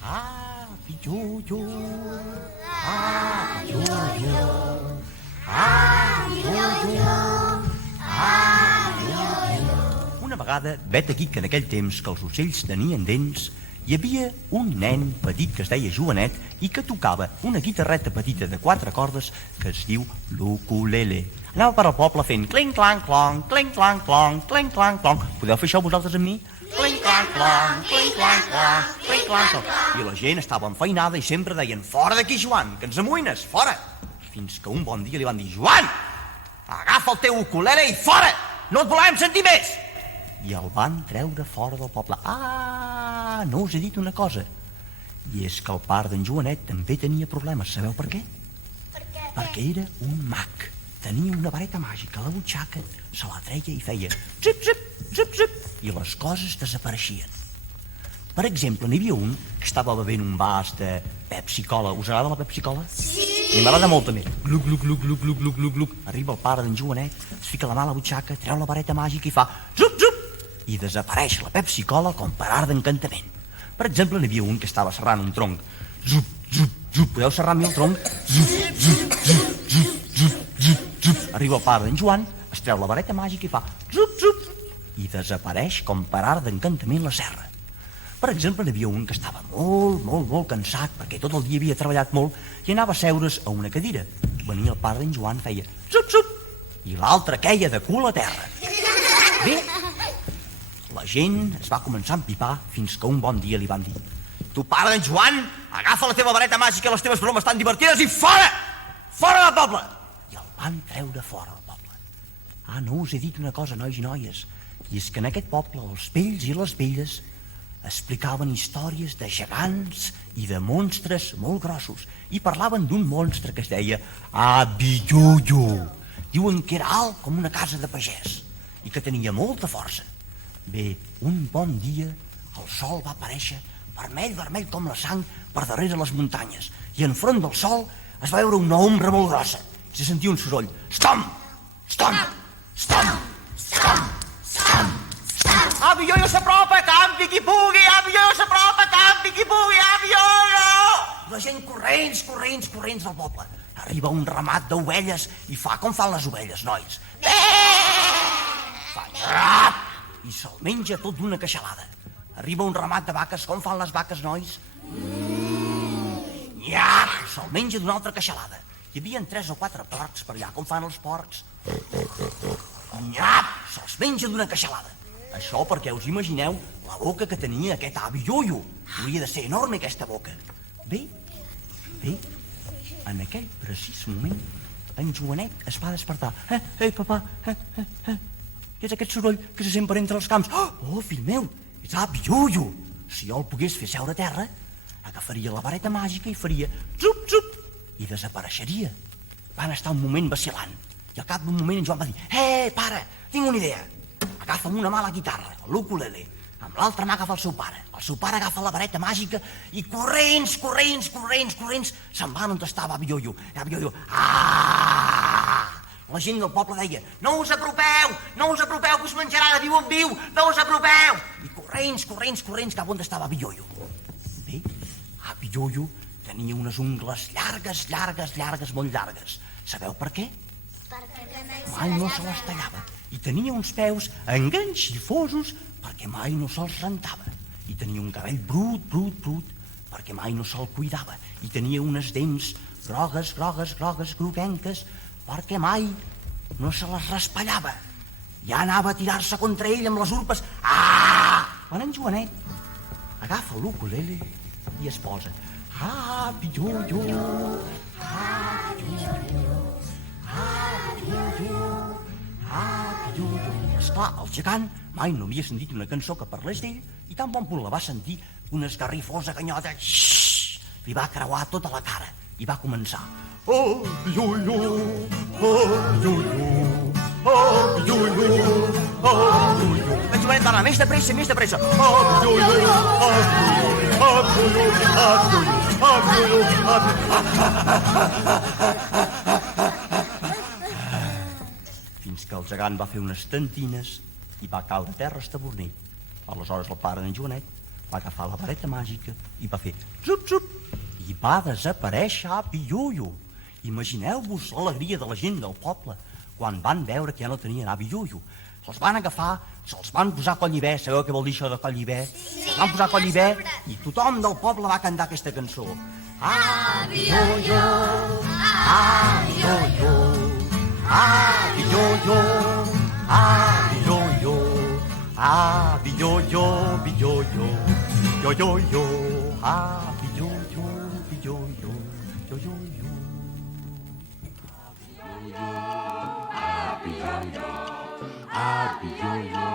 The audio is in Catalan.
Api Jojo, Api Jojo, Api Jojo, Api Jojo. Una vegada, vet aquí que en aquell temps que els ocells tenien dents, hi havia un nen petit que es deia Joanet i que tocava una guitarreta petita de 4 cordes que es diu l'ukulele. Anava per al poble fent cling-clang-clong, cling-clang-clong, cling-clang-clong. Podeu fer això vosaltres amb mi? Cling-clang-clong, cling-clang-clong, cling-clang-clong. I la gent estava enfeinada i sempre deien fora d'aquí, Joan, que ens amoïnes, fora. Fins que un bon dia li van dir Joan, agafa el teu ukulele i fora, no et volem sentir més. I el van treure fora del poble. Ah, no us he dit una cosa. I és que el pare d'en Joanet també tenia problemes. Sabeu per què? Per què? Perquè era un mag. Tenia una vareta màgica a la butxaca, se la treia i feia zip, zip, zip, zip, i les coses desapareixien. Per exemple, n'hi havia un que estava bevent un vas de Pepsi-Cola. Us agrada la Pepsi-Cola? Sí. I m'agrada molt també. Gluc, gluc, gluc, gluc, gluc, gluc, gluc, gluc. Arriba el pare d'en Joanet, es fica la mà a la butxaca, treu la vareta màgica i fa zup, zup, i desapareix la Pepsi-Cola com per art d'encantament. Per exemple, n'hi havia un que estava serrant un tronc. Zup, zup, zup. Podeu serrar amb mi el tronc? Zup, zup, zup, zup, zup, zup, zup. Arriba el pare d'en Joan, es treu la vareta màgica i fa zup, zup, i desapareix com per art d'encantament la serra. Per exemple, n'hi havia un que estava molt cansat perquè tot el dia havia treballat molt i anava a seure's a una cadira. Venia el pare d'en Joan, feia zup, zup, i l'altre queia de cul a terra. Bé, la gent es va començar a empipar fins que un bon dia li van dir tu, pare d'en Joan, agafa la teva vareta màgica, les teves bromes tan divertides i fora! Fora del poble! I el van treure fora del poble. Ah, no us he dit una cosa, nois i noies, i és que en aquest poble els vells i les velles explicaven històries de gegants i de monstres molt grossos i parlaven d'un monstre que es deia Api Jojo. Diuen que era alt com una casa de pagès i que tenia molta força. Bé, un bon dia el sol va aparèixer vermell com la sang per darrere les muntanyes i enfront del sol es va veure una ombra molt grossa. Se sentia un soroll. Stomp! Stomp! Stomp! Stomp! Stomp! Stomp! Api Jojo s'apropa, campi qui pugui! Api Jojo s'apropa, campi qui pugui! Api Jojo! La gent corrents del poble. Arriba un ramat d'ovelles i fa com fan les ovelles, nois. Fa rap! I se'l menja tot d'una queixalada. Arriba un ramat de vaques, com fan les vaques, nois? Nyap! Se'l menja d'una altra queixalada. Hi havia 3 o 4 porcs per allà, com fan els porcs? Nyap! Se'ls menja d'una queixalada. Això perquè us imagineu la boca que tenia aquest Api Jojo. Hauria de ser enorme, aquesta boca. Bé, en aquell precís moment, en Joanet es va despertar. Ei, papà, què és aquest soroll que se sent per entre els camps? Oh, fill meu, és Api Jojo. Si jo el pogués fer seure a terra, agafaria la vareta màgica i faria zup, zup, i desapareixeria. Van estar un moment vacilant, i al cap d'un moment en Joan va dir pare, tinc una idea. Agafa amb una mà la guitarra, l'ukulele, amb l'altra mà agafa el seu pare. El seu pare agafa la vareta màgica i corrents, se'n van on estava Api Jojo. Api Jojo, la gent del poble deia no us apropeu, que us menjarà de viu en viu, no us apropeu! I corrents cap on estava Api Jojo. Bé, Api Jojo tenia unes ungles llargues, molt llargues. Sabeu per què? Perquè Mai no se les tallava. I tenia uns peus enganxifosos perquè mai no se'ls rentava. I tenia un cabell brut, perquè mai no se'l cuidava. I tenia unes dents grogues, groguenques, perquè mai no se les raspallava. Ja anava a tirar-se contra ell amb les urpes. Quan en Joanet agafa l'ukulele i es posa Api Jojo, Api Jojo, Api Jojo, Api Jojo. Esclar, el gegant mai no havia sentit una cançó que parlés d'ell i tan bon punt la va sentir una esgarrifosa ganyota li va creuar tota la cara i va començar Api Jojo, Api Jojo, Api Jojo, Api Jojo. En Joanet va anar més de pressa. Api Jojo, Api Jojo, Api Jojo, Api Jojo. Fins que el gegant va fer unes tentines i va caure a terra estabornit. Aleshores el pare d'en Joanet va agafar la vareta màgica i va fer xup, xup, i va desaparèixer a Piullo. Imagineu-vos l'alegria de la gent del poble quan van veure que ja no tenien avi Iullo. Se'ls van agafar, se'ls van posar collibè, sabeu què vol dir això de collibè? Se'ls van posar collibè i tothom del poble va cantar aquesta cançó. Avi Iullo, avi Iullo, avi Iullo, avi Iullo, avi Iullo, Iullo, Iullo, avi Iullo, Iullo, Iullo. Abi yo yo,